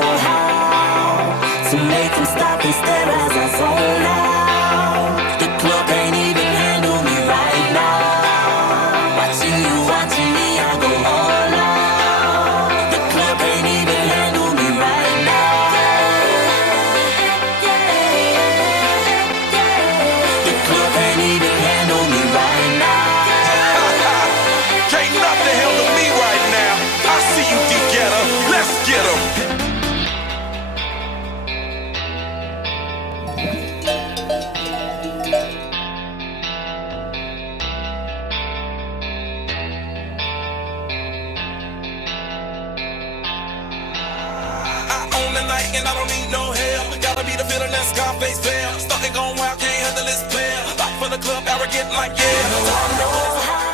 know how to make them stop and stare as I zone out. The club can't even handle me right now. Watching me, I go all out. The club can't even handle me right now. The club can't even handle me right now. Can't nothing handle me right now. I see you, D-Getter. Let's get 'em. On the night and I don't need no help. Gotta be the feeling that Scarface fell. Started going wild, can't handle this player. Like for the club, arrogant like yeah.